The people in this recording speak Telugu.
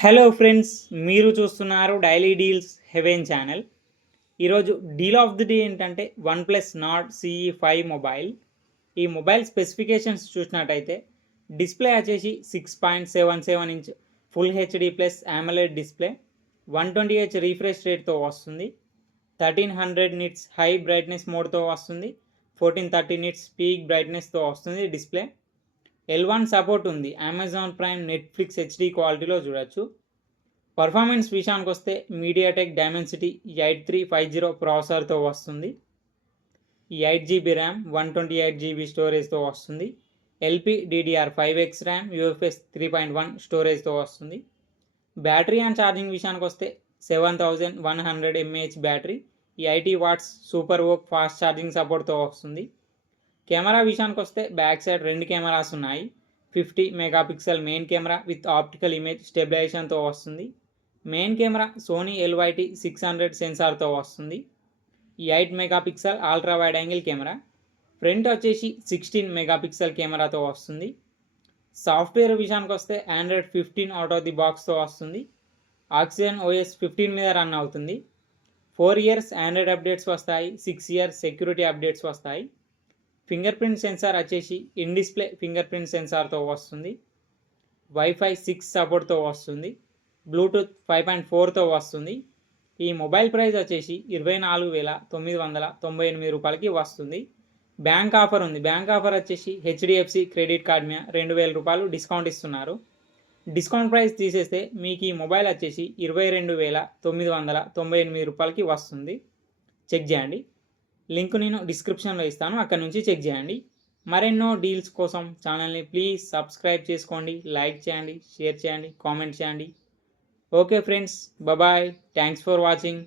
హలో ఫ్రెండ్స్, మీరు చూస్తున్నారు డైలీ డీల్స్ హెవెన్ ఛానల్. ఈరోజు డీల్ ఆఫ్ ది డే ఏంటంటే OnePlus Nord CE5 మొబైల్. ఈ మొబైల్ స్పెసిఫికేషన్స్ చూసినట్టయితే డిస్ప్లే వచ్చేసి 6.77 inch full HD plus AMOLED display, 120Hz refresh రేట్తో వస్తుంది, 1300 నిట్స్ హై బ్రైట్నెస్ మోడ్తో వస్తుంది, 1430 నిట్స్ పీక్ బ్రైట్నెస్తో వస్తుంది డిస్ప్లే. L1 సపోర్ట్ ఉంది. అమెజాన్ ప్రైమ్, నెట్ఫ్లిక్స్ హెచ్డి క్వాలిటీలో చూడొచ్చు. పర్ఫార్మెన్స్ విషయానికి వస్తే మీడియాటెక్ డైమెన్సిటీ 8350 ప్రాసెసర్తో వస్తుంది, 8GB ర్యామ్, 128GB స్టోరేజ్తో వస్తుంది, LPDDR5X ర్యామ్, UFS 3.1 స్టోరేజ్తో వస్తుంది. బ్యాటరీ అండ్ ఛార్జింగ్ విషయానికి వస్తే 7100 mAh battery, 80 watts super VOOC fast charging సపోర్ట్తో వస్తుంది. కెమెరా విషయానికి వస్తే బ్యాక్ సైడ్ 2 కెమెరాస్ ఉన్నాయి. 50 megapixel main camera with optical image స్టెబిలైజేషన్తో వస్తుంది. మెయిన్ కెమెరా సోనీ LYT 600 సెన్సార్తో వస్తుంది. 8 megapixel ultra wide angle camera. Front వచ్చేసి 16 మెగాపిక్సెల్ కెమెరాతో వస్తుంది. సాఫ్ట్వేర్ విషయానికి వస్తే Android 15 అవుట్ ఆఫ్ ది బాక్స్తో వస్తుంది. ఆక్సిజన్ OS 15 మీద రన్ అవుతుంది. 4 ఇయర్స్ ఆండ్రాయిడ్ అప్డేట్స్ వస్తాయి, 6 ఇయర్స్ సెక్యూరిటీ అప్డేట్స్ వస్తాయి. ఫింగర్ ప్రింట్ సెన్సార్ వచ్చేసి ఇన్ డిస్ప్లే ఫింగర్ ప్రింట్ సెన్సార్తో వస్తుంది. వైఫై 6 సపోర్ట్తో వస్తుంది. బ్లూటూత్ 5.4తో వస్తుంది. ఈ మొబైల్ ప్రైస్ వచ్చేసి 24,998 రూపాయలకి వస్తుంది. బ్యాంక్ ఆఫర్ ఉంది. బ్యాంక్ ఆఫర్ వచ్చేసి HDFC క్రెడిట్ కార్డ్ మీద 2,000 రూపాయలు డిస్కౌంట్ ఇస్తున్నారు. డిస్కౌంట్ ప్రైస్ తీసేస్తే మీకు ఈ మొబైల్ వచ్చేసి 22,998 రూపాయలకి వస్తుంది. చెక్ చేయండి. లింక్ నేను డిస్క్రిప్షన్లో ఇస్తాను, అక్కడ నుంచి చెక్ చేయండి. మరెన్నో డీల్స్ కోసం ఛానల్ని ప్లీజ్ సబ్స్క్రైబ్ చేసుకోండి, లైక్ చేయండి, షేర్ చేయండి, కామెంట్ చేయండి. Okay friends, bye. Thanks for watching.